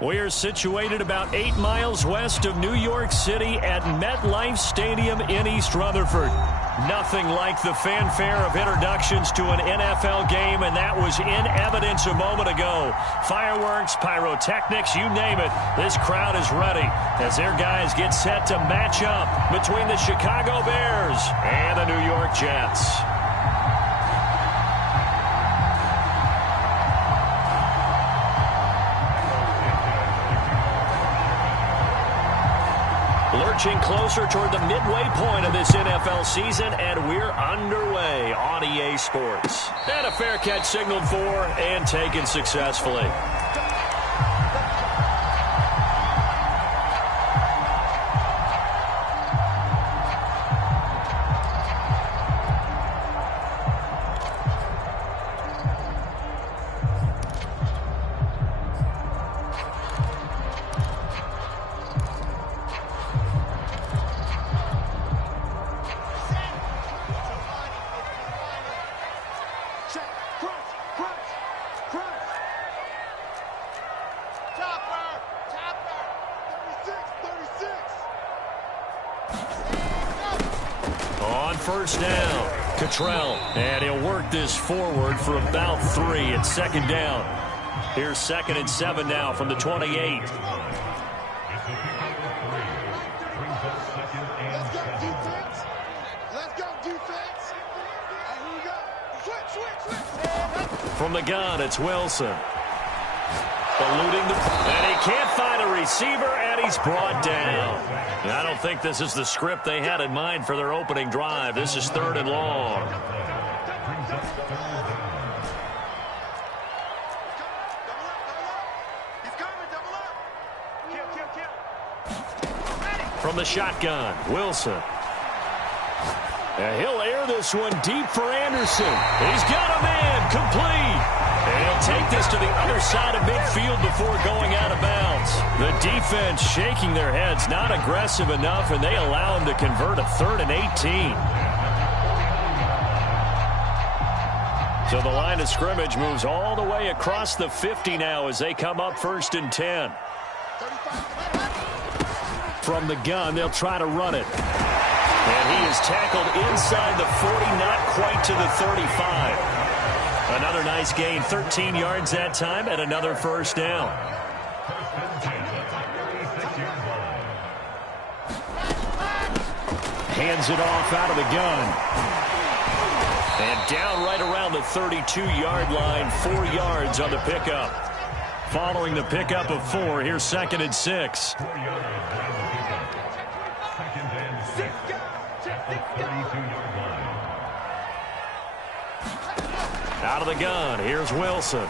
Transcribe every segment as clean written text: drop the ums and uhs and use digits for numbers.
We're situated about 8 miles west of New York City at MetLife Stadium in East Rutherford. Nothing like the fanfare of introductions to an NFL game, and that was in evidence a moment ago. Fireworks, pyrotechnics, you name it. This crowd is ready as their guys get set to match up between the Chicago Bears and the New York Jets. Lurching closer toward the midway point of this NFL season, and we're underway on EA Sports. And a fair catch signaled for and taken successfully. First down, Cottrell, and he'll work this forward for about 3 at second down. Here's 2nd and 7 now from the 28. Let's go, defense. And here we go. Switch. From the gun, it's Wilson. Eluding and he can't find a receiver, and he's brought down. And I don't think this is the script they had in mind for their opening drive. This is 3rd and long. From the shotgun, Wilson. And he'll air this one deep for Anderson. He's got a man complete. And he'll take this to the other side of midfield before going out of bounds. The defense shaking their heads, not aggressive enough, and they allow him to convert a 3rd and 18. So the line of scrimmage moves all the way across the 50 now as they come up 1st and 10. From the gun, they'll try to run it. And he is tackled inside the 40, not quite to the 35. Another nice gain, 13 yards that time, and another first down. Hands it off out of the gun. And down right around the 32-yard line, 4 yards on the pickup. Following the pickup of 4, here's 2nd and 6. Out of the gun, here's Wilson.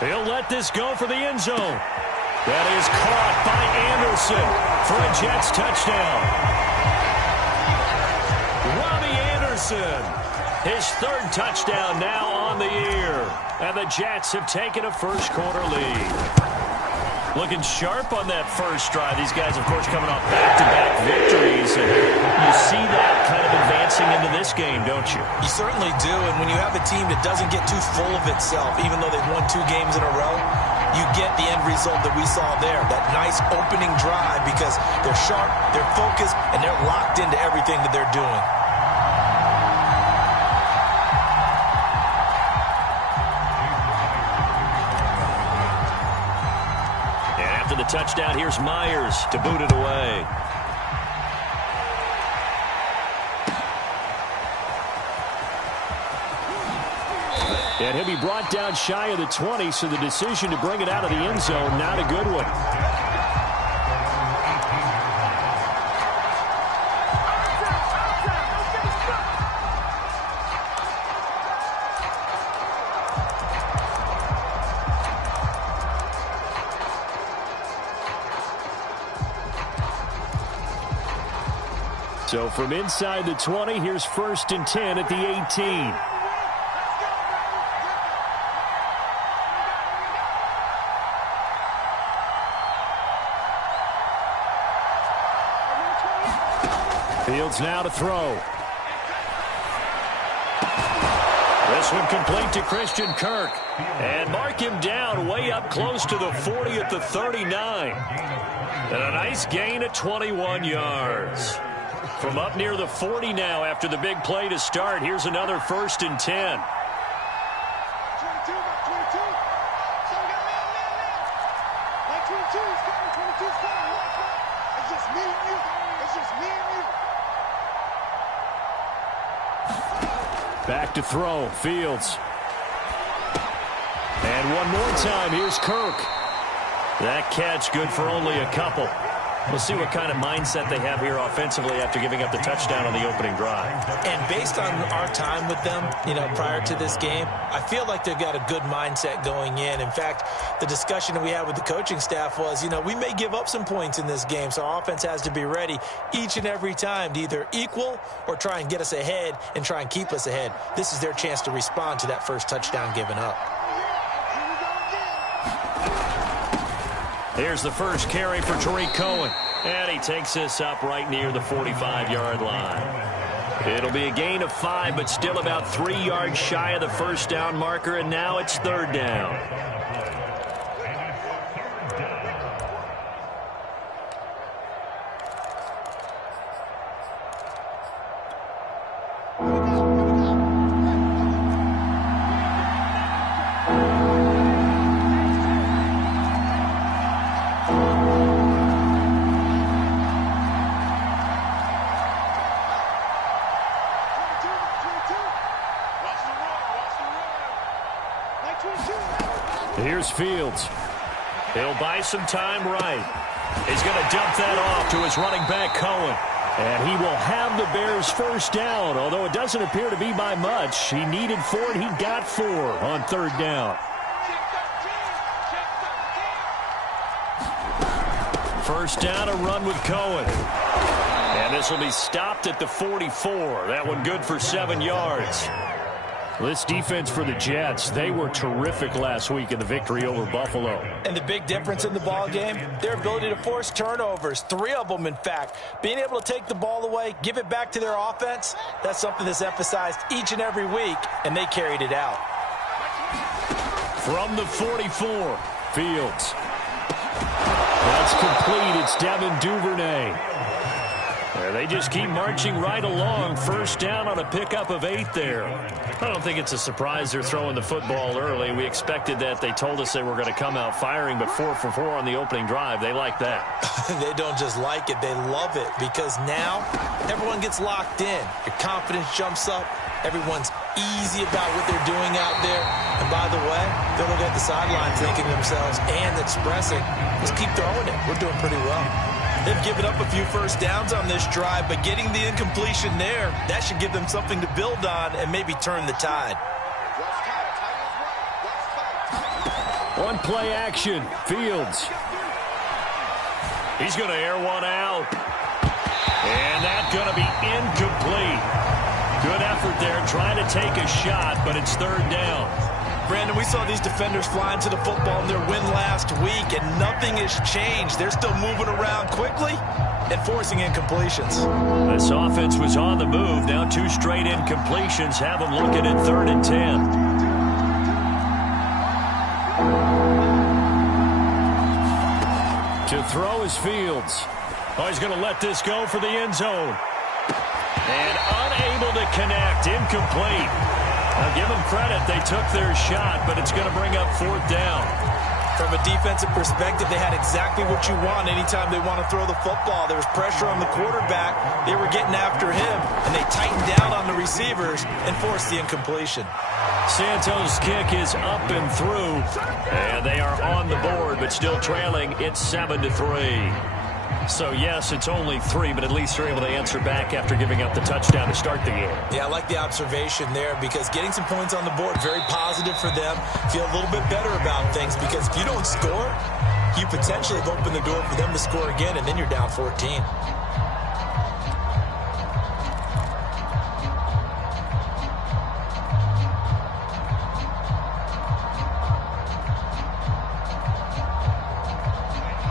He'll let this go for the end zone. That is caught by Anderson for a Jets touchdown. Robbie Anderson, his 3rd touchdown now on the year. And the Jets have taken a first-quarter lead. Looking sharp on that first drive. These guys, of course, coming off back-to-back victories. And you see that kind of advancing into this game, don't you? You certainly do. And when you have a team that doesn't get too full of itself, even though they've won 2 games in a row, you get the end result that we saw there. That nice opening drive because they're sharp, they're focused, and they're locked into everything that they're doing. The touchdown, here's Myers to boot it away. And he'll be brought down shy of the 20, so the decision to bring it out of the end zone, not a good one. So from inside the 20, here's 1st and 10 at the 18. Fields now to throw. This one complete to Christian Kirk. And mark him down way up close to the 40 at the 39. And a nice gain of 21 yards. From up near the 40 now after the big play to start. Here's another 1st and 10. Back to throw, Fields. And one more time, here's Kirk. That catch good for only a couple. We'll see what kind of mindset they have here offensively after giving up the touchdown on the opening drive. And based on our time with them, prior to this game, I feel like they've got a good mindset going in. In fact, the discussion that we had with the coaching staff was, we may give up some points in this game, so our offense has to be ready each and every time to either equal or try and get us ahead and try and keep us ahead. This is their chance to respond to that first touchdown given up. Here's the first carry for Tariq Cohen. And he takes this up right near the 45-yard line. It'll be a gain of 5, but still about 3 yards shy of the first down marker, and now it's 3rd down. Here's Fields. He'll buy some time right. He's going to dump that off to his running back, Cohen. And he will have the Bears first down, although it doesn't appear to be by much. He needed 4, and he got 4 on 3rd down. First down, a run with Cohen. And this will be stopped at the 44. That one good for 7 yards. This defense for the Jets, they were terrific last week in the victory over Buffalo. And the big difference in the ball game, their ability to force turnovers, 3 of them, in fact. Being able to take the ball away, give it back to their offense, that's something that's emphasized each and every week, and they carried it out. From the 44, Fields. That's complete. It's Devin Duvernay. They just keep marching right along. First down on a pickup of 8 there. I don't think it's a surprise they're throwing the football early. We expected that. They told us they were going to come out firing, but 4 for 4 on the opening drive. They like that. They don't just like it. They love it because now everyone gets locked in. Your confidence jumps up. Everyone's easy about what they're doing out there. And by the way, they're looking at the sideline thinking themselves and expressing, let's keep throwing it. We're doing pretty well. They've given up a few first downs on this drive, but getting the incompletion there, that should give them something to build on and maybe turn the tide. One play action, Fields. He's going to air one out. And that's going to be incomplete. Good effort there trying to take a shot, but it's 3rd down. Brandon, we saw these defenders flying to the football in their win last week, and nothing has changed. They're still moving around quickly and forcing incompletions. This offense was on the move. Now 2 straight incompletions have them looking at 3rd and 10. To throw is Fields. Oh, he's going to let this go for the end zone. And unable to connect, incomplete. I'll give them credit. They took their shot, but it's going to bring up 4th down. From a defensive perspective, they had exactly what you want anytime they want to throw the football. There was pressure on the quarterback. They were getting after him, and they tightened down on the receivers and forced the incompletion. Santos' kick is up and through, and they are on the board, but still trailing. It's 7-3. So, yes, it's only 3, but at least they're able to answer back after giving up the touchdown to start the game. Yeah, I like the observation there because getting some points on the board, very positive for them. Feel a little bit better about things because if you don't score, you potentially have opened the door for them to score again, and then you're down 14.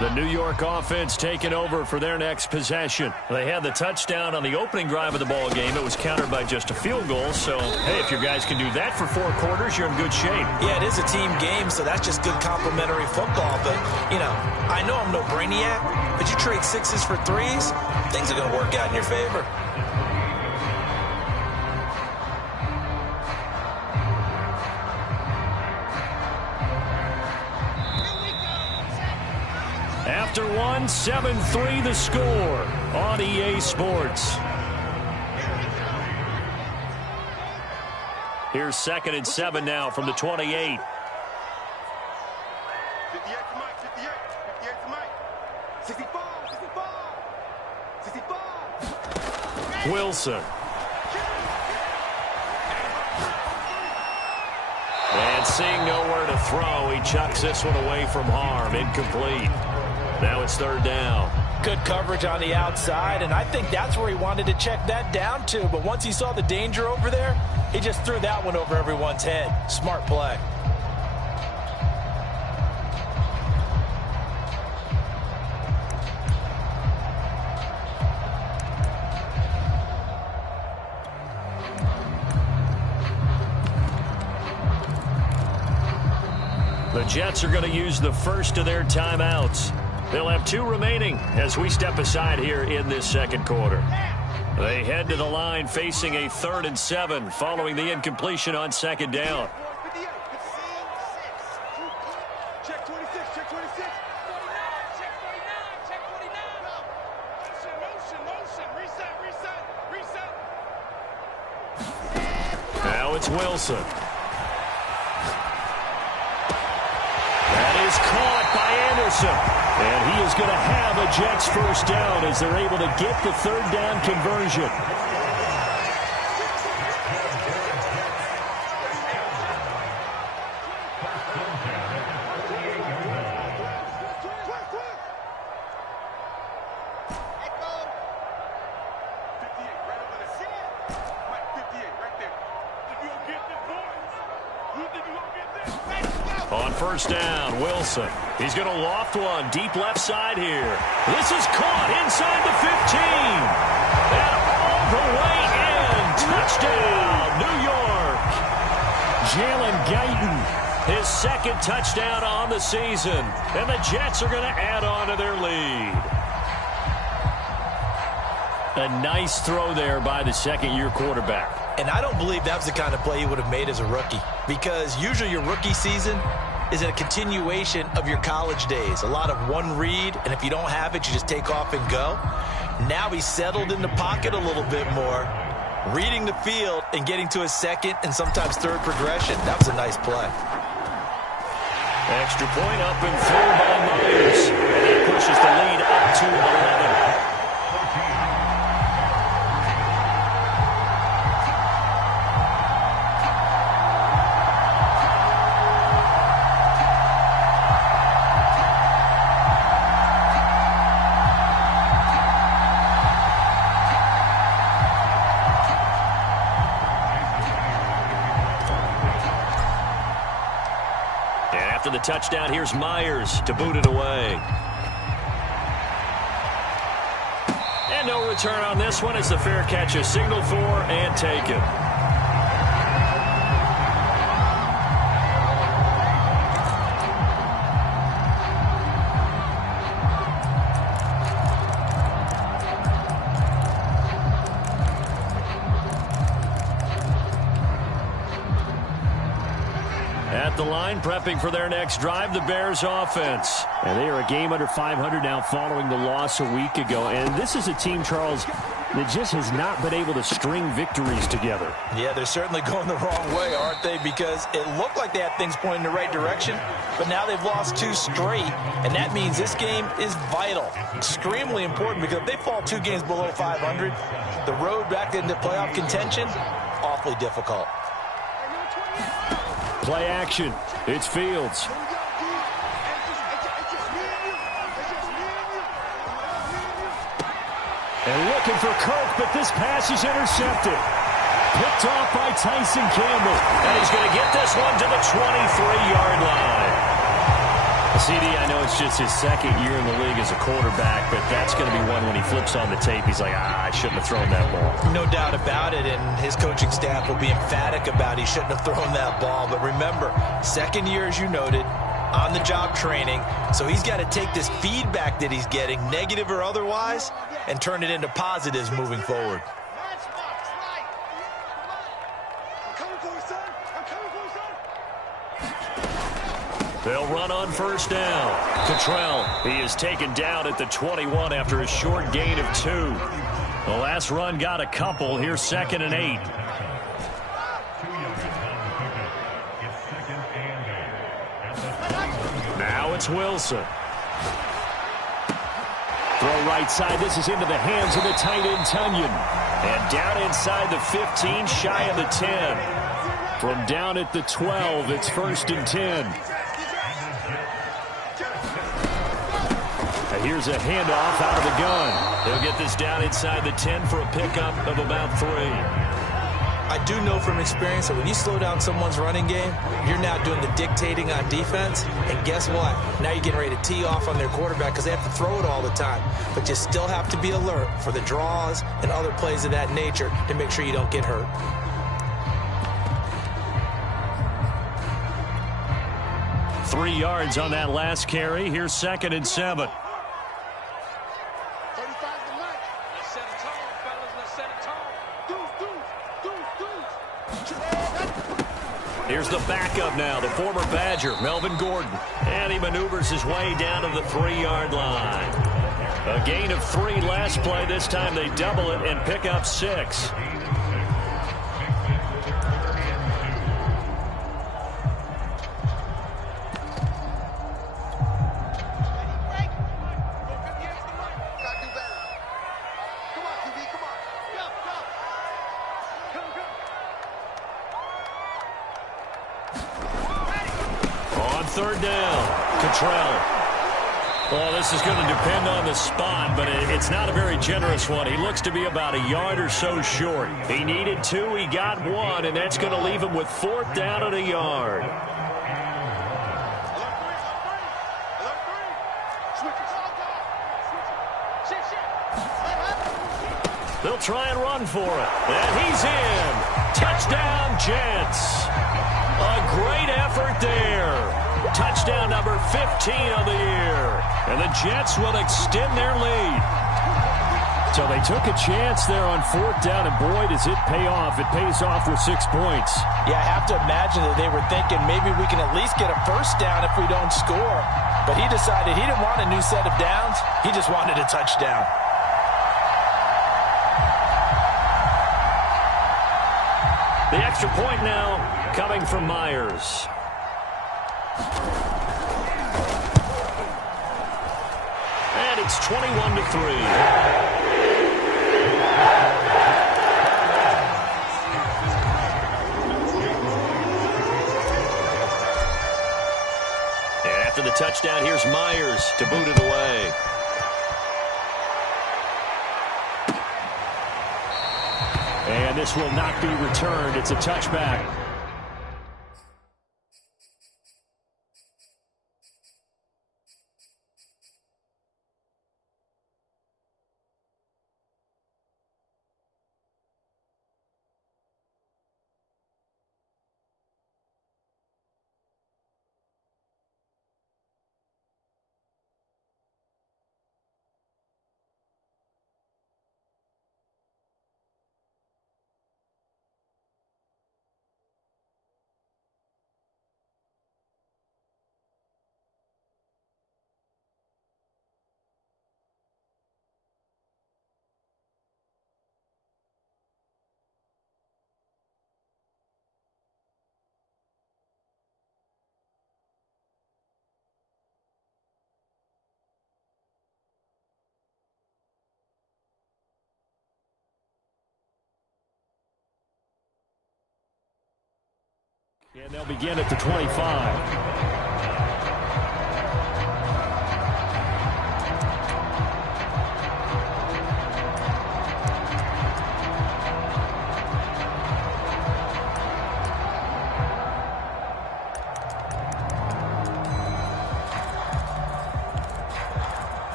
The New York offense taking over for their next possession. They had the touchdown on the opening drive of the ball game. It was countered by just a field goal. So, hey, if your guys can do that for 4 quarters, you're in good shape. Yeah, it is a team game, so that's just good complementary football. But, you know, I know I'm no brainiac, but you trade 6s for 3s, things are going to work out in your favor. After 1, 7-3 the score on EA Sports. Here's 2nd and 7 now from the 28. 58 to Mike, 58 to Mike. 65, 65, 65. Wilson. And seeing nowhere to throw, he chucks this one away from harm. Incomplete. Now it's 3rd down. Good coverage on the outside, and I think that's where he wanted to check that down to. But once he saw the danger over there, he just threw that one over everyone's head. Smart play. The Jets are going to use the first of their timeouts. They'll have 2 remaining as we step aside here in this 2nd quarter. They head to the line facing a 3rd and 7 following the incompletion on 2nd down. Check 26, check 26. 49, check 49, check 49. Motion, reset. Now it's Wilson. That is caught by Anderson. And he is going to have a Jets first down as they're able to get the 3rd down conversion. On 1st down, Wilson. He's going to loft one deep left side here. This is caught inside the 15. And all the way in. Touchdown, New York. Jalen Guyton, his 2nd touchdown on the season. And the Jets are going to add on to their lead. A nice throw there by the 2nd-year quarterback. And I don't believe that was the kind of play he would have made as a rookie, because usually your rookie season is a continuation of your college days. A lot of one read, and if you don't have it, you just take off and go. Now he's settled in the pocket a little bit more, reading the field and getting to his 2nd and sometimes 3rd progression. That was a nice play. Extra point up and through by Myers. And that pushes the lead up to 11. After the touchdown, here's Myers to boot it away. And no return on this one as the fair catch is signaled for and taken. At the line, prepping for their next drive, the Bears offense. And they are a game under 500 now following the loss a week ago. And this is a team, Charles, that just has not been able to string victories together. Yeah, they're certainly going the wrong way, aren't they? Because it looked like they had things pointing in the right direction, but now they've lost 2 straight, and that means this game is vital, extremely important, because if they fall 2 games below 500, the road back into playoff contention, awfully difficult. Play action. It's Fields. And looking for Kirk, but this pass is intercepted. Picked off by Tyson Campbell. And he's going to get this one to the 23-yard line. CD, I know it's just his second year in the league as a quarterback, but that's going to be one when he flips on the tape, he's like, I shouldn't have thrown that ball. No doubt about it, and his coaching staff will be emphatic about he shouldn't have thrown that ball. But remember, second year, as you noted, on-the-job training, so he's got to take this feedback that he's getting, negative or otherwise, and turn it into positives moving forward. They'll run on first down. Cottrell, he is taken down at the 21 after a short gain of 2. The last run got a couple. Here's 2nd and 8. Now it's Wilson. Throw right side. This is into the hands of the tight end, Tunyon. And down inside the 15, shy of the 10. From down at the 12, it's 1st and 10. Here's a handoff out of the gun. They'll get this down inside the 10 for a pickup of about 3. I do know from experience that when you slow down someone's running game, you're now doing the dictating on defense. And guess what? Now you're getting ready to tee off on their quarterback because they have to throw it all the time. But you still have to be alert for the draws and other plays of that nature to make sure you don't get hurt. Three yards on that last carry. Here's 2nd and 7. Here's the backup now, the former Badger, Melvin Gordon. And he maneuvers his way down to the 3-yard line. A gain of 3 last play. This time they double it and pick up 6. Third down, Cottrell. Well, this is going to depend on the spot, but it's not a very generous one. He looks to be about a yard or so short. He needed 2, he got 1, and that's going to leave him with 4th down at a yard. They'll try and run for it, and he's in. Touchdown, Jets. A great effort there. Touchdown number 15 of the year. And the Jets will extend their lead. So they took a chance there on 4th down, and boy, does it pay off. It pays off with 6 points. Yeah, I have to imagine that they were thinking maybe we can at least get a first down if we don't score. But he decided he didn't want a new set of downs. He just wanted a touchdown. The extra point now coming from Myers. And it's 21-3. After the touchdown, here's Myers to boot it away. And this will not be returned. It's a touchback. And they'll begin at the 25.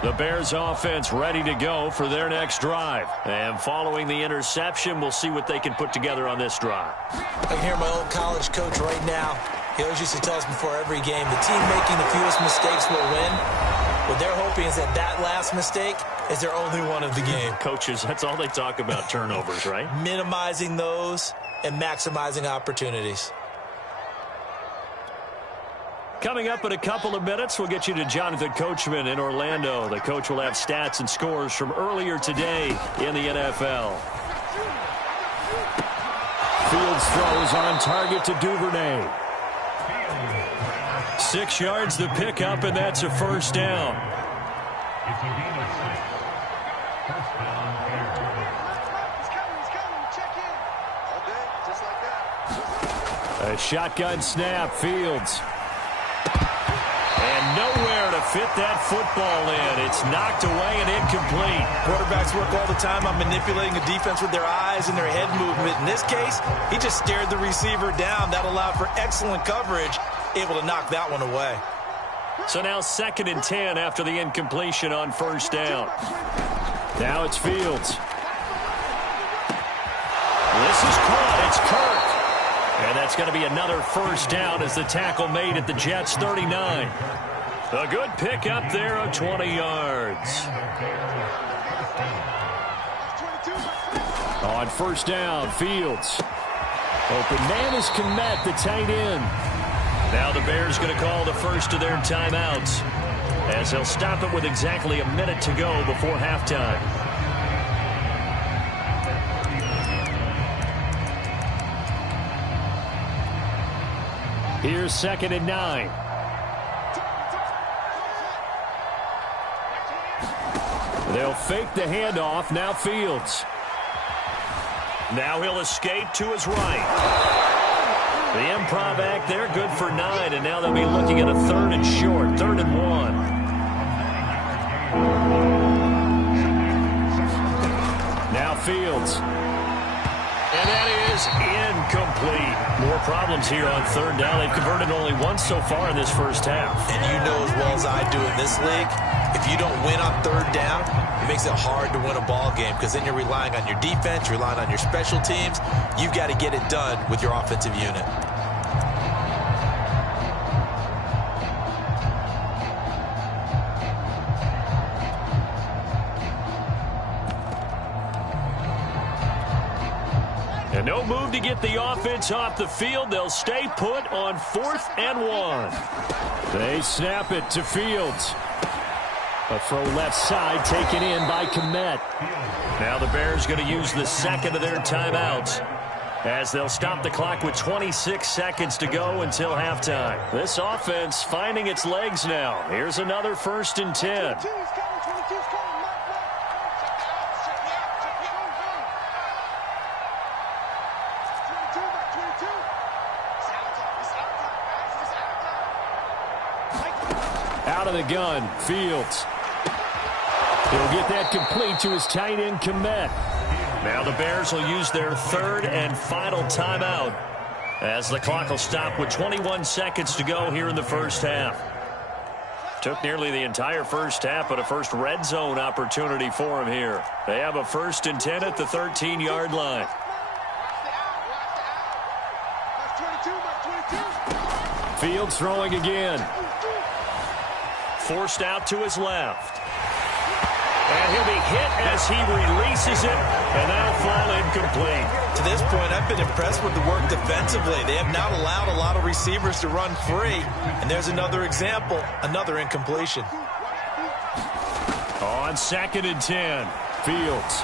The Bears offense ready to go for their next drive. And following the interception, we'll see what they can put together on this drive. I can hear my old college coach right now. He always used to tell us before every game, the team making the fewest mistakes will win. What they're hoping is that that last mistake is their only one of the game. Coaches, that's all they talk about, turnovers, right? Minimizing those and maximizing opportunities. Coming up in a couple of minutes, we'll get you to Jonathan Coachman in Orlando. The coach will have stats and scores from earlier today in the NFL. Fields throws on target to Duvernay. 6 yards the pickup, and that's a first down. A shotgun snap, Fields. And nowhere to fit that football in. It's knocked away and incomplete. Quarterbacks work all the time on manipulating the defense with their eyes and their head movement. In this case, he just stared the receiver down. That allowed for excellent coverage, able to knock that one away. So now 2nd and 10 after the incompletion on first down. Now it's Fields. This is caught. It's Kirk. And that's going to be another first down as the tackle made at the Jets' 39. A good pickup there of 20 yards. On first down, Fields. Open man is Kmet, the tight end. Now the Bears going to call the first of their timeouts as they'll stop it with exactly a minute to go before halftime. Here's 2nd and 9. They'll fake the handoff. Now Fields. Now he'll escape to his right. The improv act there, good for 9, and now they'll be looking at a 3rd and short, 3rd and 1. Now Fields. And that is incomplete. More problems here on 3rd down. They've converted only once so far in this first half. And you know as well as I do in this league, if you don't win on 3rd down, it makes it hard to win a ball game because then you're relying on your defense, you're relying on your special teams. You've got to get it done with your offensive unit. And no move to get the offense off the field. They'll stay put on 4th and 1. They snap it to Fields. A throw left side taken in by Kmet. Now the Bears going to use the 2nd of their timeouts as they'll stop the clock with 26 seconds to go until halftime. This offense finding its legs now. Here's another 1st and 10. Out of the gun, Fields. He'll get that complete to his tight end, Kmet. Now the Bears will use their 3rd and final timeout as the clock will stop with 21 seconds to go here in the first half. Took nearly the entire first half, but a first red zone opportunity for him here. They have a 1st and 10 at the 13-yard line. Fields throwing again. Forced out to his left. And he'll be hit as he releases it, and that'll fall incomplete. To this point, I've been impressed with the work defensively. They have not allowed a lot of receivers to run free. And there's another example, another incompletion. On 2nd and 10, Fields.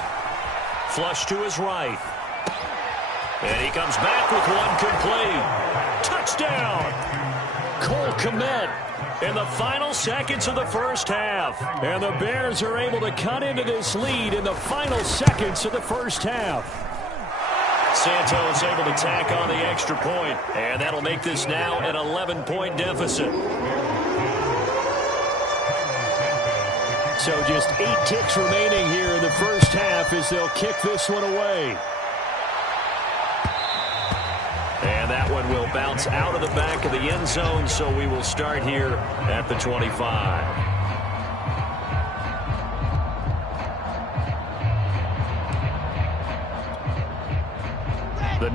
flush to his right. And he comes back with one complete. Touchdown! Cole Kmet. In the final seconds of the first half. And the Bears are able to cut into this lead in the final seconds of the first half. Santos able to tack on the extra point, and that'll make this now an 11-point deficit. So just 8 ticks remaining here in the first half as they'll kick this one away. And that one will bounce out of the back of the end zone, so we will start here at the 25.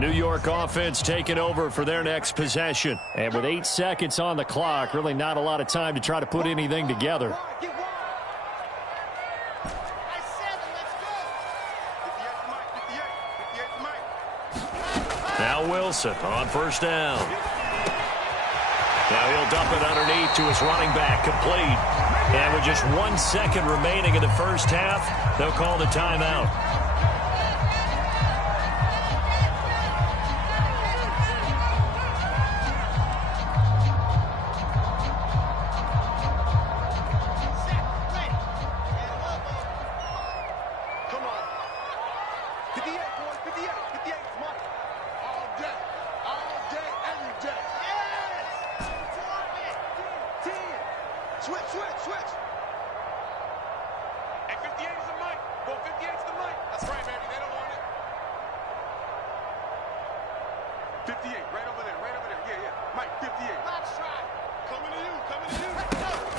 New York offense taking over for their next possession. And with 8 seconds on the clock, really not a lot of time to try to put anything together. Now Wilson on first down. Now he'll dump it underneath to his running back, complete. And with just 1 second remaining in the first half, they'll call the timeout.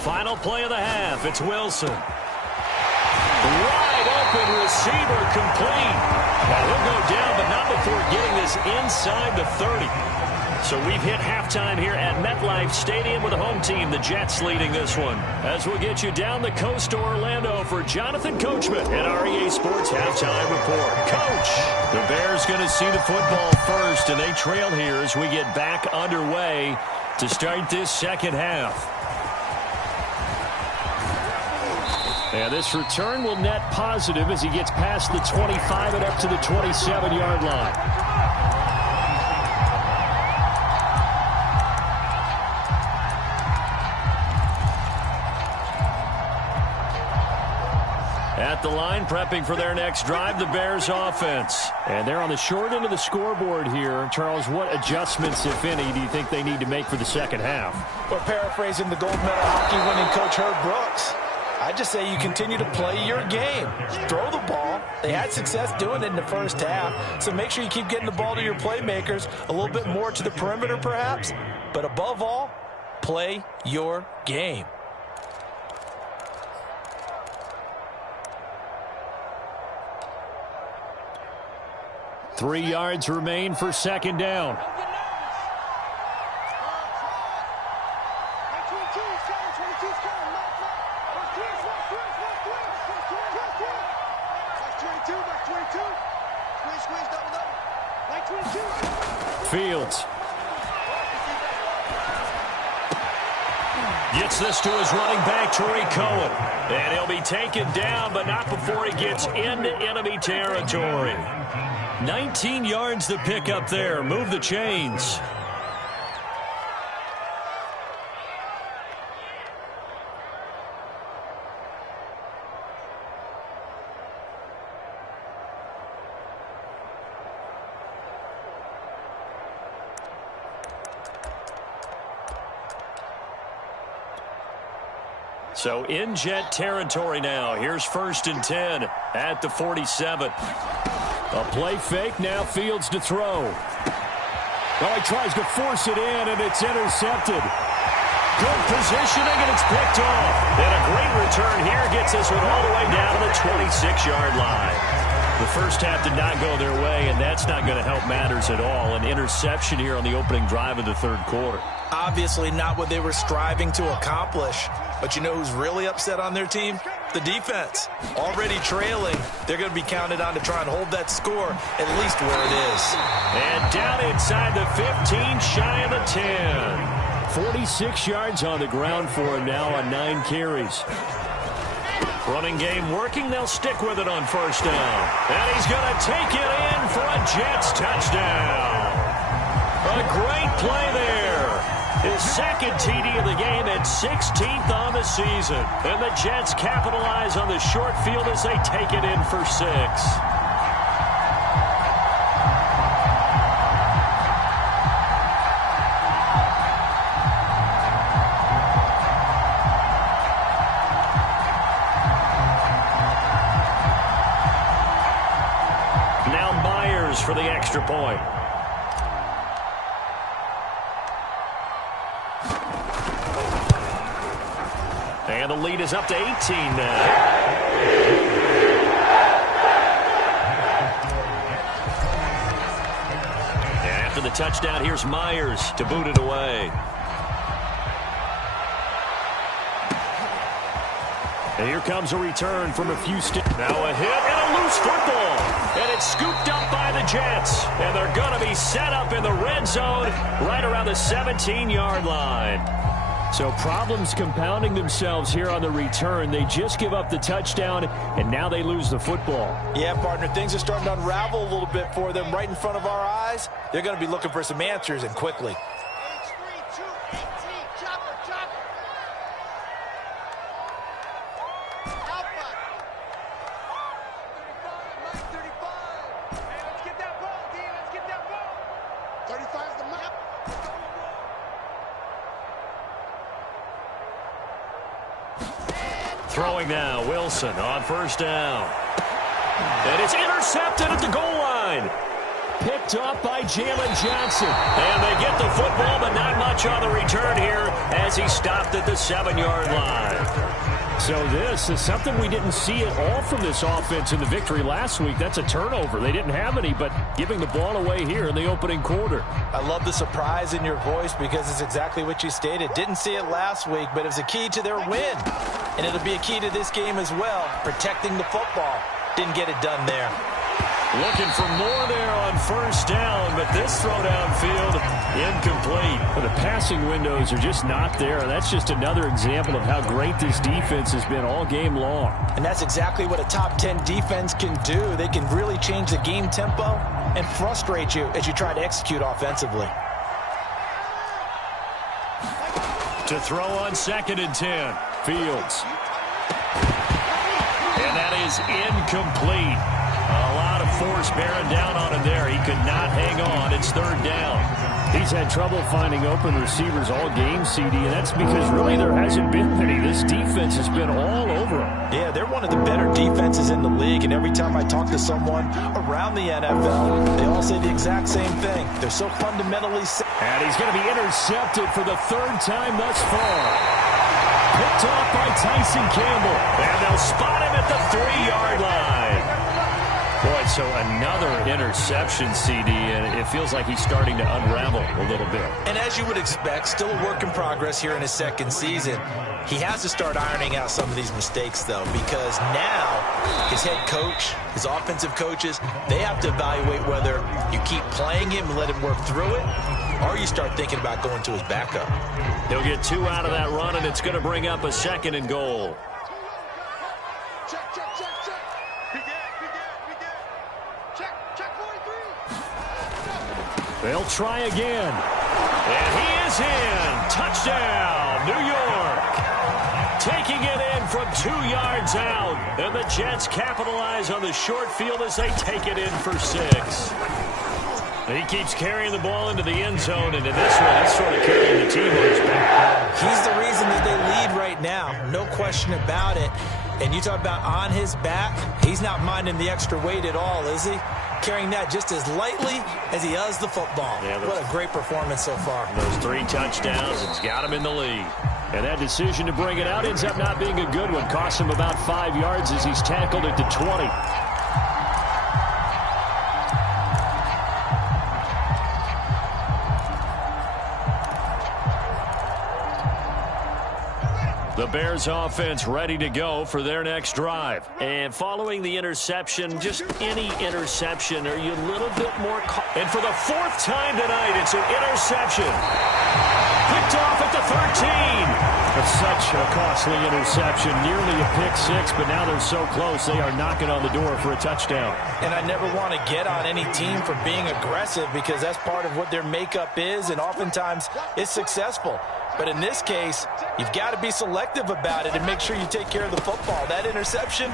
Final play of the half. It's Wilson. Wide open receiver, complete. Now he'll go down, but not before getting this inside the 30. So we've hit halftime here at MetLife Stadium with the home team, the Jets, leading this one. As we'll get you down the coast to Orlando for Jonathan Coachman at REA Sports Halftime Report. Coach, the Bears going to see the football first, and they trail here as we get back underway to start this second half. And this return will net positive as he gets past the 25 and up to the 27-yard line. At the line, prepping for their next drive, the Bears offense. And they're on the short end of the scoreboard here. Charles, what adjustments, if any, do you think they need to make for the second half? We're paraphrasing the gold medal hockey winning coach Herb Brooks. I just say you continue to play your game. Throw the ball. They had success doing it in the first half, so make sure you keep getting the ball to your playmakers, a little bit more to the perimeter perhaps, but above all, play your game. Three yards remain for second down. Fields gets this to his running back, Tariq Cohen. And he'll be taken down, but not before he gets into enemy territory. 19 yards to pick up there. Move the chains. So in Jet territory now. Here's 1st and 10 at the 47. A play fake, now Fields to throw. Well, he tries to force it in, and it's intercepted. Good positioning, and it's picked off. And a great return here gets this one all the way down to the 26-yard line. The first half did not go their way, and that's not going to help matters at all. An interception here on the opening drive of the third quarter. Obviously not what they were striving to accomplish. But you know who's really upset on their team? The defense. Already trailing, they're going to be counted on to try and hold that score at least where it is. And down inside the 15, shy of the 10. 46 yards on the ground for him now on 9 carries. Running game working. They'll stick with it on first down. And he's going to take it in for a Jets touchdown. A great play there. His second TD of the game and 16th on the season. And the Jets capitalize on the short field as they take it in for 6. Now Myers for the extra point. And the lead is up to 18 now. After the touchdown, here's Myers to boot it away. And here comes a return from a few steps. Now a hit and a loose football. And it's scooped up by the Jets. And they're going to be set up in the red zone right around the 17-yard line. So problems compounding themselves here on the return. They just give up the touchdown, and now they lose the football. Yeah, partner, things are starting to unravel a little bit for them right in front of our eyes. They're going to be looking for some answers, and quickly. Throwing now, Wilson on first down. And it's intercepted at the goal line. Picked up by Jalen Johnson. And they get the football, but not much on the return here as he stopped at the 7-yard line. So this is something we didn't see at all from this offense in the victory last week. That's a turnover. They didn't have any, but giving the ball away here in the opening quarter. I love the surprise in your voice because it's exactly what you stated. Didn't see it last week, but it was a key to their win. And it'll be a key to this game as well, protecting the football. Didn't get it done there. Looking for more there on first down, but this throw downfield incomplete. The passing windows are just not there. That's just another example of how great this defense has been all game long. And that's exactly what a top 10 defense can do. They can really change the game tempo and frustrate you as you try to execute offensively. To throw on 2nd and 10. Fields. And that is incomplete. A lot of force bearing down on him there. He could not hang on. It's 3rd down. He's had trouble finding open receivers all game, CD, and that's because really there hasn't been many. This defense has been all over him. Yeah, they're one of the better defenses in the league, and every time I talk to someone around the NFL, they all say the exact same thing. They're so fundamentally sound. And he's going to be intercepted for the 3rd time thus far. Picked off by Tyson Campbell. And they'll spot him at the 3-yard line. Boy, so another interception, CD, and it feels like he's starting to unravel a little bit. And as you would expect, still a work in progress here in his 2nd season. He has to start ironing out some of these mistakes, though, because now his head coach, his offensive coaches, they have to evaluate whether you keep playing him and let him work through it, or you start thinking about going to his backup. He'll get 2 out of that run, and it's going to bring up a 2nd and goal. Check, check, check, check. Begin. Check 43. They'll try again. And he is in. Touchdown, New York. Taking it in from 2 yards out. And the Jets capitalize on the short field as they take it in for 6. He keeps carrying the ball into the end zone, and in this one, he's sort of carrying the team on his back. He's the reason that they lead right now, no question about it. And you talk about on his back, he's not minding the extra weight at all, is he? Carrying that just as lightly as he does the football. Yeah, what a great performance so far. Those 3 touchdowns, it's got him in the lead. And that decision to bring it out ends up not being a good one. Costs him about 5 yards as he's tackled at the 20. The Bears offense ready to go for their next drive. And following the interception, just any interception, are you a little bit more... And for the 4th time tonight, it's an interception. Picked off at the 13. That's such a costly interception. Nearly a pick 6, but now they're so close, they are knocking on the door for a touchdown. And I never want to get on any team for being aggressive because that's part of what their makeup is, and oftentimes it's successful. But in this case, you've got to be selective about it and make sure you take care of the football. That interception,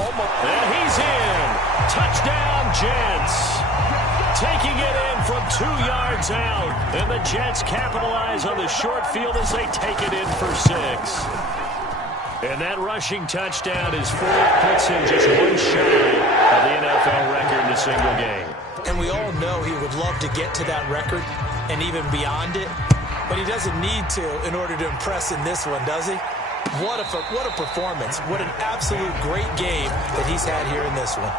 almost. And he's in. Touchdown, Jets. Taking it in from 2 yards out. And the Jets capitalize on the short field as they take it in for 6. And that rushing touchdown is 4. Puts him just 1 shy of the NFL record in a single game. And we all know he would love to get to that record and even beyond it. But he doesn't need to in order to impress in this one, does he? What a performance. What an absolute great game that he's had here in this one.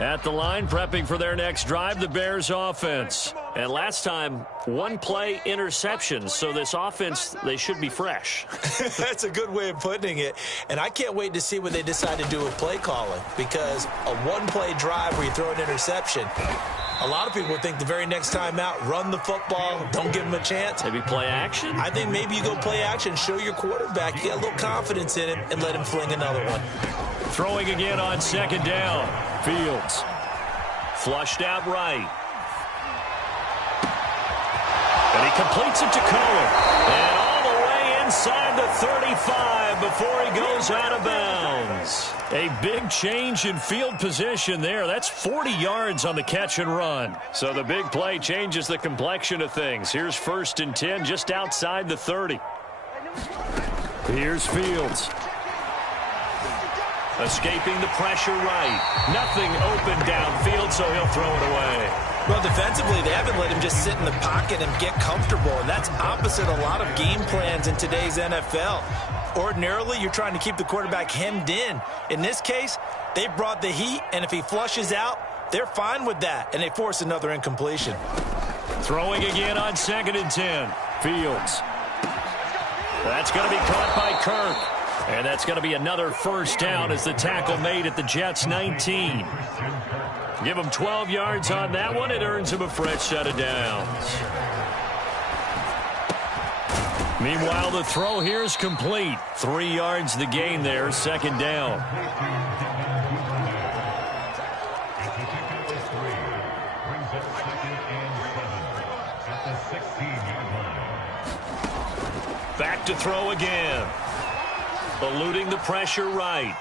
At the line, prepping for their next drive, the Bears offense. And last time, one-play interceptions. So this offense, they should be fresh. That's a good way of putting it. And I can't wait to see what they decide to do with play calling. Because a one-play drive where you throw an interception, a lot of people think the very next time out, run the football, don't give them a chance. Maybe play action? I think maybe you go play action, show your quarterback, you get a little confidence in him, and let him fling another one. Throwing again on second down. Fields. Flushed out right. And he completes it to Cohen. And all the way inside the 35 before he goes out of bounds. A big change in field position there. That's 40 yards on the catch and run. So the big play changes the complexion of things. Here's 1st and 10 just outside the 30. Here's Fields. Escaping the pressure right. Nothing open downfield, so he'll throw it away. Well, defensively, they haven't let him just sit in the pocket and get comfortable, and that's opposite a lot of game plans in today's NFL. Ordinarily, you're trying to keep the quarterback hemmed in. In this case, they brought the heat, and if he flushes out, they're fine with that, and they force another incompletion. Throwing again on 2nd and 10. Fields. That's going to be caught by Kirk. And that's going to be another 1st down as the tackle made at the Jets' 19. Give him 12 yards on that one. It earns him a fresh set of downs. Meanwhile, the throw here is complete. 3 yards the gain there, 2nd down. Back to throw again. Eluding the pressure right.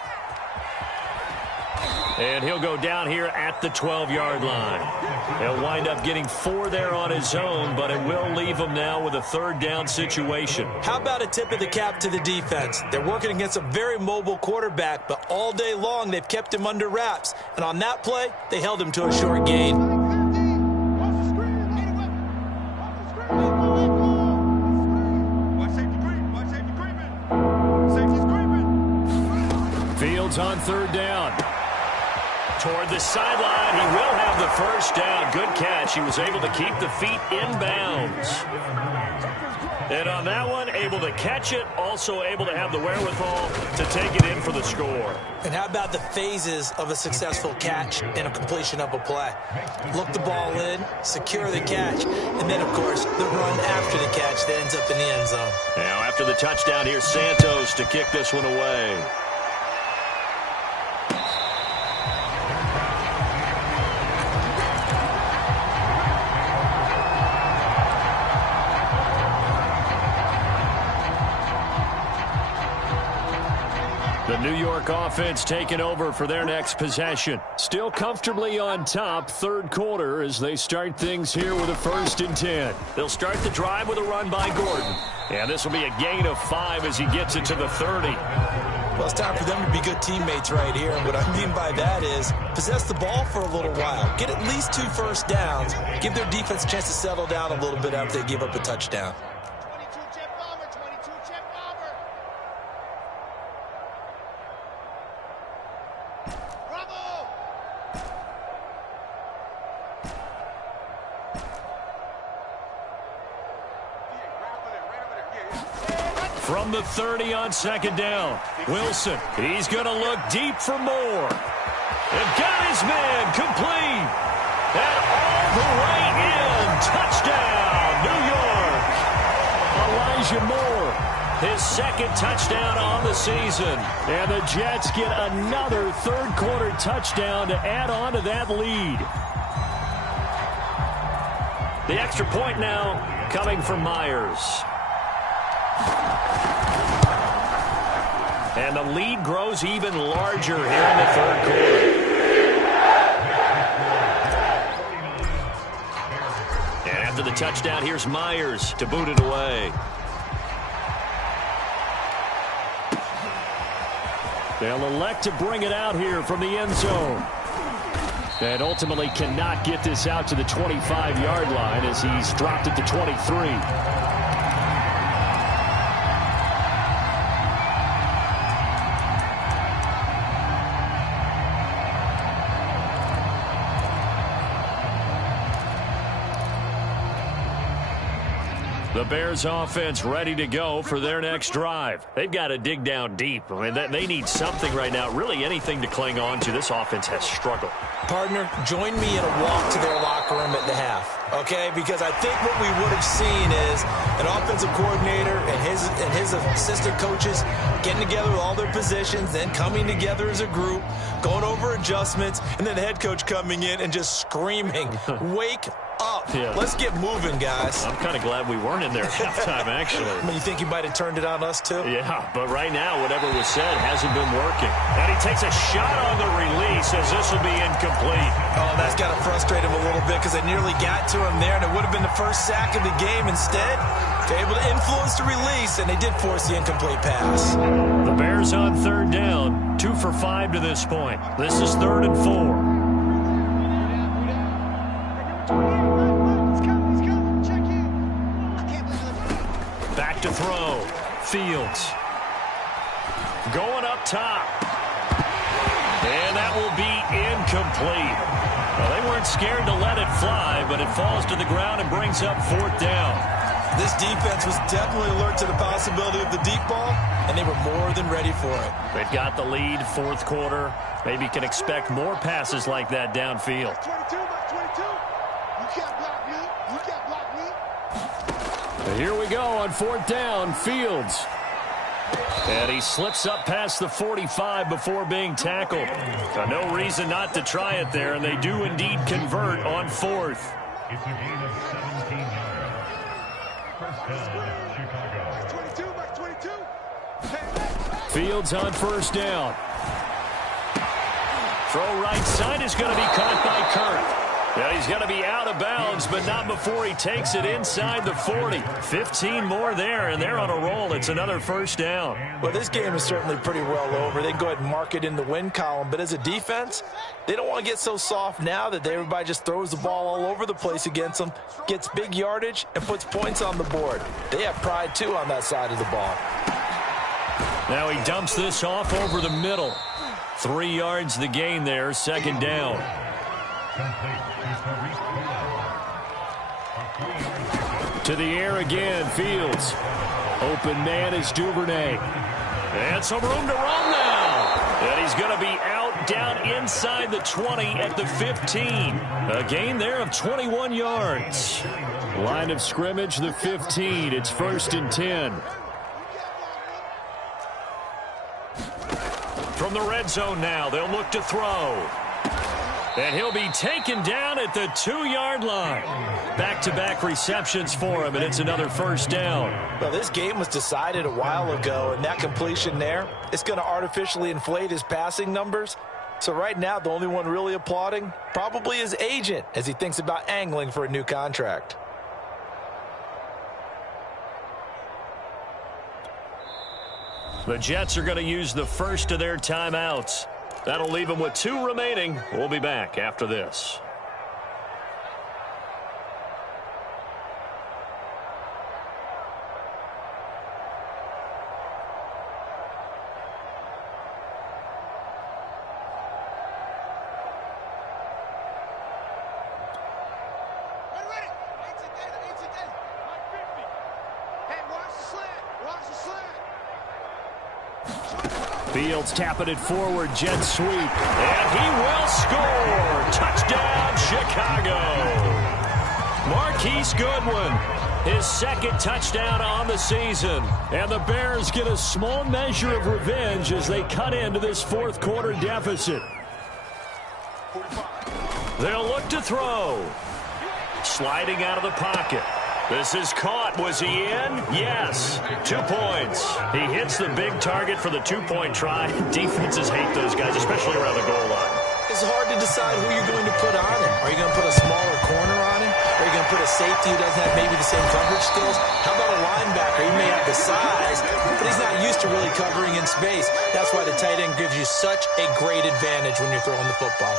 And he'll go down here at the 12-yard line. He'll wind up getting 4 there on his own, but it will leave him now with a 3rd down situation. How about a tip of the cap to the defense? They're working against a very mobile quarterback, but all day long they've kept him under wraps. And on that play, they held him to a short gain. On 3rd down. Toward the sideline, he will have the 1st down. Good catch. He was able to keep the feet in bounds. And on that one, able to catch it, also able to have the wherewithal to take it in for the score. And how about the phases of a successful catch and a completion of a play? Look the ball in, secure the catch, and then, of course, the run after the catch that ends up in the end zone. Now, after the touchdown, here's Santos to kick this one away. The New York offense taking over for their next possession. Still comfortably on top, 3rd quarter as they start things here with a 1st and 10. They'll start the drive with a run by Gordon. And this will be a gain of 5 as he gets it to the 30. Well, it's time for them to be good teammates right here. And what I mean by that is possess the ball for a little while. Get at least 2 first downs. Give their defense a chance to settle down a little bit after they give up a touchdown. From the 30 on 2nd down. Wilson, he's going to look deep for more. And got his man complete. And all the way in. Touchdown, New York. Elijah Moore, his 2nd touchdown on the season. And the Jets get another 3rd quarter touchdown to add on to that lead. The extra point now coming from Myers. And the lead grows even larger here in the 3rd quarter. And after the touchdown, here's Myers to boot it away. They'll elect to bring it out here from the end zone. And ultimately cannot get this out to the 25-yard line as he's dropped it to 23. The Bears offense ready to go for their next drive. They've got to dig down deep. I mean, they need something right now, really anything to cling on to. This offense has struggled. Partner, join me in a walk to their locker room at the half, okay? Because I think what we would have seen is an offensive coordinator and his assistant coaches getting together with all their positions, then coming together as a group, going over adjustments, and then the head coach coming in and just screaming, wake up. Yeah. Let's get moving, guys. I'm kind of glad we weren't in there at halftime, actually. I mean, you think he might have turned it on us, too? Yeah, but right now, whatever was said hasn't been working. And he takes a shot on the release as this will be incomplete. Oh, that's got to frustrate him a little bit because they nearly got to him there, and it would have been the first sack of the game. Instead, they're able to influence the release, and they did force the incomplete pass. The Bears on third down, 2 for 5 to this point. This is 3rd and 4. Back to throw. Fields. Going up top. And that will be incomplete. Well, they weren't scared to let it fly, but it falls to the ground and brings up 4th down. This defense was definitely alert to the possibility of the deep ball, and they were more than ready for it. They've got the lead, 4th quarter. Maybe can expect more passes like that downfield. 22, Mike 22. You can't block me. You can't block me. Here we go on 4th down. Fields. And he slips up past the 45 before being tackled. No reason not to try it there, and they do indeed convert on 4th. It's a gain of 17 yards. First down, Chicago. Mike 22, Mike 22. Fields on 1st down. Throw right side is going to be caught by Kirk. Yeah, he's going to be out of bounds, but not before he takes it inside the 40. 15 more there, and they're on a roll. It's another 1st down. Well, this game is certainly pretty well over. They can go ahead and mark it in the win column, but as a defense, they don't want to get so soft now that everybody just throws the ball all over the place against them, gets big yardage, and puts points on the board. They have pride, too, on that side of the ball. Now he dumps this off over the middle. 3 yards the gain there, 2nd down. To the air again, Fields. Open man is Duvernay. And some room to run now. And he's going to be out down inside the 20 at the 15. A gain there of 21 yards. Line of scrimmage, the 15. It's 1st and 10. From the red zone now, they'll look to throw. And he'll be taken down at the 2-yard line. Back-to-back receptions for him, and it's another 1st down. Well, this game was decided a while ago, and that completion there, it's going to artificially inflate his passing numbers. So right now, the only one really applauding probably his agent as he thinks about angling for a new contract. The Jets are going to use the first of their timeouts. That'll leave them with 2 remaining. We'll be back after this. Ready. 18 days. Mike 50. Hey, watch the slant. Watch the slant. Fields tapping it forward, jet sweep, and he will score. Touchdown, Chicago. Marquise Goodwin, his 2nd touchdown on the season. And the Bears get a small measure of revenge as they cut into this 4th quarter deficit. They'll look to throw. Sliding out of the pocket. This is caught. Was he in? Yes. 2 points. He hits the big target for the 2-point try. Defenses hate those guys, especially around the goal line. It's hard to decide who you're going to put on him. Are you going to put a smaller corner on him? Are you going to put a safety who doesn't have maybe the same coverage skills? How about a linebacker? He may have the size, but he's not used to really covering in space. That's why the tight end gives you such a great advantage when you're throwing the football.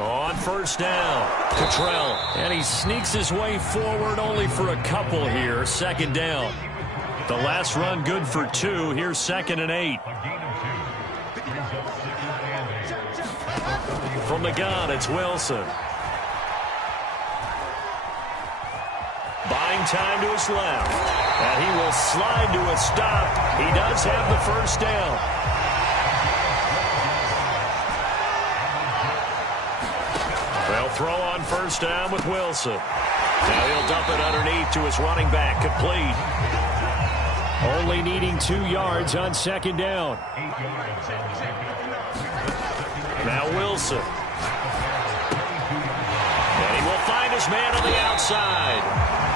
On first down, Cottrell. And he sneaks his way forward only for a couple here. Second down. The last run good for 2. Here's 2nd and 8. From the gun, it's Wilson. Buying time to his left. And he will slide to a stop. He does have the first down. They'll throw on first down with Wilson. Now he'll dump it underneath to his running back. Complete. Only needing 2 yards on 2nd down. Now Wilson. And he will find his man on the outside.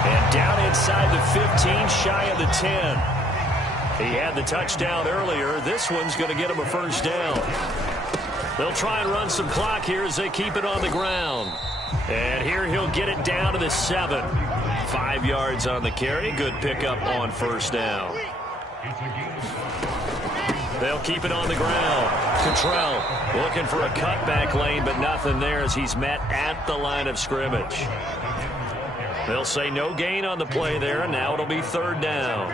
And down inside the 15, shy of the 10. He had the touchdown earlier. This one's going to get him a first down. They'll try and run some clock here as they keep it on the ground. And here he'll get it down to the 7. 5 yards on the carry. Good pickup on first down. They'll keep it on the ground. Cottrell looking for a cutback lane, but nothing there as he's met at the line of scrimmage. They'll say no gain on the play there, and now it'll be 3rd down.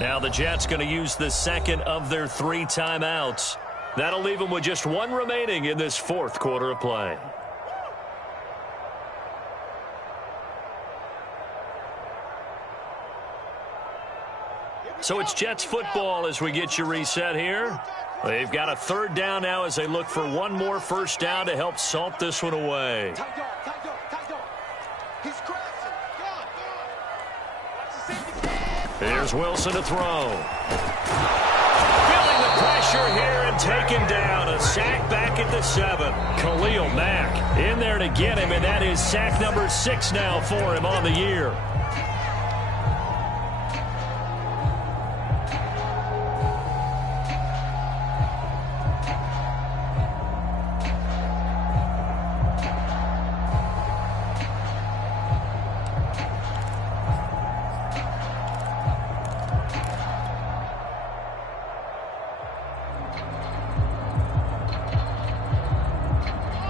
Now the Jets going to use the 2nd of their 3 timeouts. That'll leave them with just 1 remaining in this 4th quarter of play. So it's Jets football as we get you reset here. They've got a 3rd down now as they look for 1 more first down to help salt this one away. Here's Wilson to throw. Feeling the pressure here and taken down. A sack back at the 7. Khalil Mack in there to get him, and that is sack number 6 now for him on the year.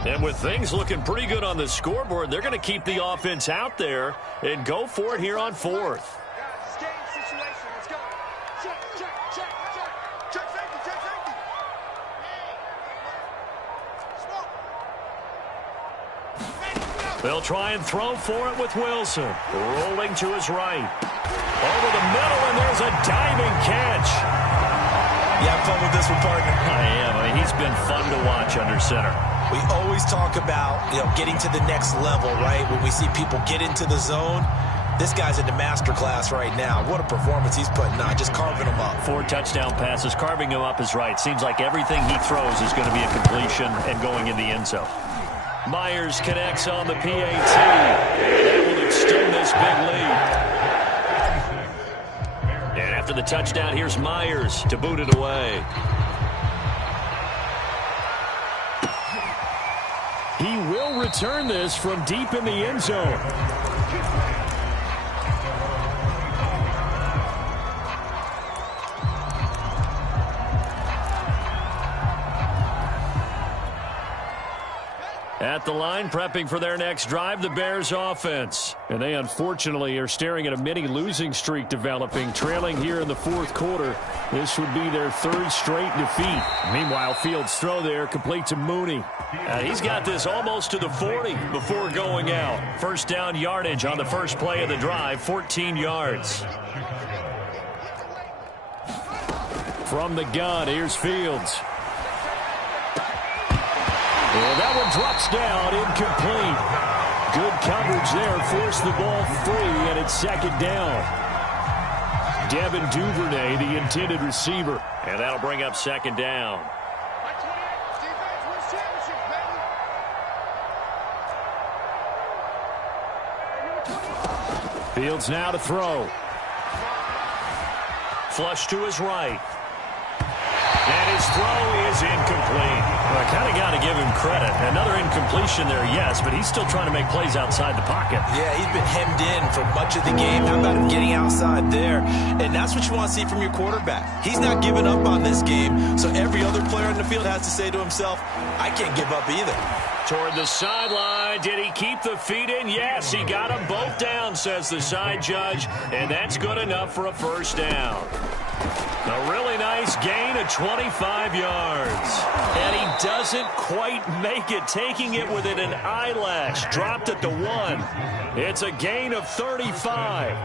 And with things looking pretty good on the scoreboard, they're going to keep the offense out there and go for it here on 4th. They'll try and throw for it with Wilson. Rolling to his right. Over the middle, and there's a diving catch. You have fun with this one, partner? I am. I mean, he's been fun to watch under center. We always talk about, getting to the next level, right? When we see people get into the zone, this guy's in the master class right now. What a performance he's putting on, just carving them up. 4 touchdown passes, carving him up is right. Seems like everything he throws is going to be a completion and going in the end zone. Myers connects on the PAT. And that will extend this big lead. And after the touchdown, here's Myers to boot it away. He will return this from deep in the end zone. At the line, prepping for their next drive, the Bears offense. And they unfortunately are staring at a mini losing streak developing, trailing here in the 4th quarter. This would be their 3rd straight defeat. Meanwhile, Fields' throw there complete to Mooney. He's got this almost to the 40 before going out. First down yardage on the first play of the drive, 14 yards. From the gun, here's Fields. And that one drops down, incomplete. Good coverage there, forced the ball free, and it's 2nd down. Devin Duvernay, the intended receiver. And that'll bring up 2nd down. Fields now to throw. Flush to his right. And his throw is incomplete. Well, I kind of got to give him credit. Another incompletion there, yes, but he's still trying to make plays outside the pocket. Yeah, he's been hemmed in for much of the game. How about him getting outside there? And that's what you want to see from your quarterback. He's not giving up on this game, so every other player in the field has to say to himself, I can't give up either. Toward the sideline. Did he keep the feet in? Yes, he got them both down, says the side judge, and that's good enough for a first down. A really nice gain of 25 yards. And he doesn't quite make it, taking it within an eyelash. Dropped at the 1. It's a gain of 35.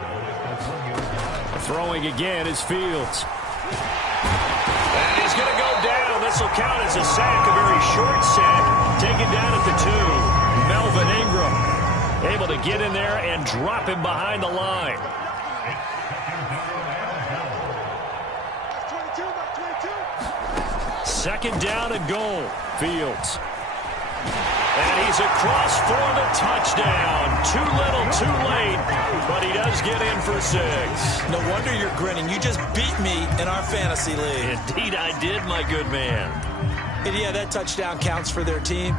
Throwing again is Fields. And he's going to go down. This will count as a sack, a very short sack. Taken down at the 2. Melvin Ingram able to get in there and drop him behind the line. Second down and goal. Fields. And he's across for the touchdown. Too little, too late, but he does get in for 6. No wonder you're grinning. You just beat me in our fantasy league. Indeed I did, my good man. And yeah, that touchdown counts for their team,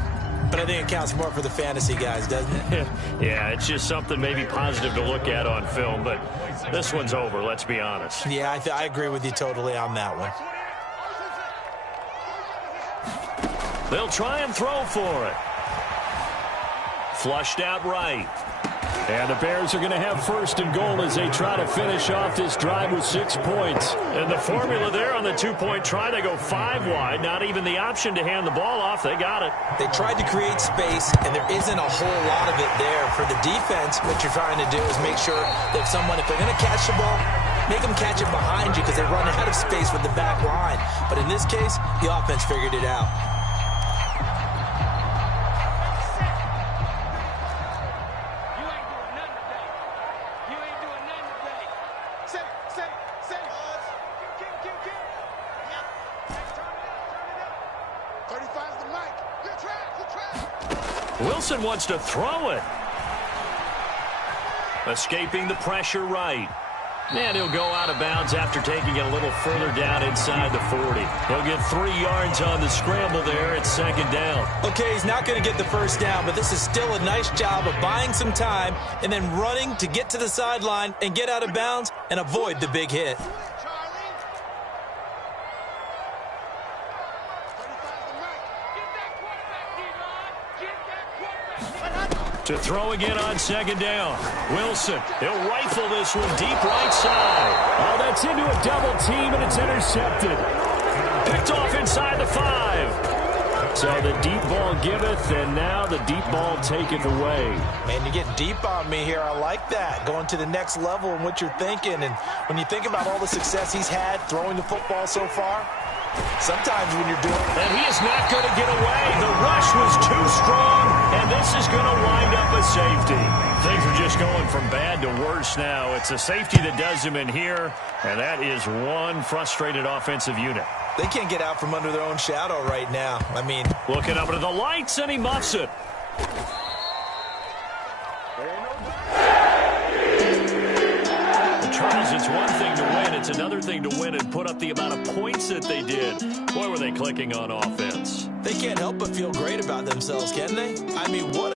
but I think it counts more for the fantasy guys, doesn't it? Yeah, it's just something maybe positive to look at on film, but this one's over, let's be honest. Yeah, I agree with you totally on that one. They'll try and throw for it. Flushed out right. And the Bears are going to have first and goal as they try to finish off this drive with 6 points. And the formula there on the 2-point try, they go 5 wide. Not even the option to hand the ball off. They got it. They tried to create space, and there isn't a whole lot of it there. For the defense, what you're trying to do is make sure that if they're going to catch the ball, make them catch it behind you because they run out of space with the back line. But in this case, the offense figured it out. Wilson wants to throw it. Escaping the pressure right. And he'll go out of bounds after taking it a little further down inside the 40. He'll get 3 yards on the scramble there at second down. Okay, he's not going to get the first down, but this is still a nice job of buying some time and then running to get to the sideline and get out of bounds and avoid the big hit. To throw again on second down. Wilson, he'll rifle this one deep right side. Oh, that's into a double team, and it's intercepted. Picked off inside the 5. So the deep ball giveth, and now the deep ball taketh away. Man, you're getting deep on me here. I like that. Going to the next level in what you're thinking. And when you think about all the success he's had throwing the football so far, sometimes when you're doing... And he is not going to get away. The rush was too strong, and this is going to wind up a safety. Things are just going from bad to worse now. It's a safety that does him in here, and that is one frustrated offensive unit. They can't get out from under their own shadow right now. I mean... Looking up into the lights, and he muffs it. Charles, it's one thing to win. It's another thing to win and put up the amount of points that they did. Boy, were they clicking on offense. They can't help but feel great about themselves, can they? I mean, what...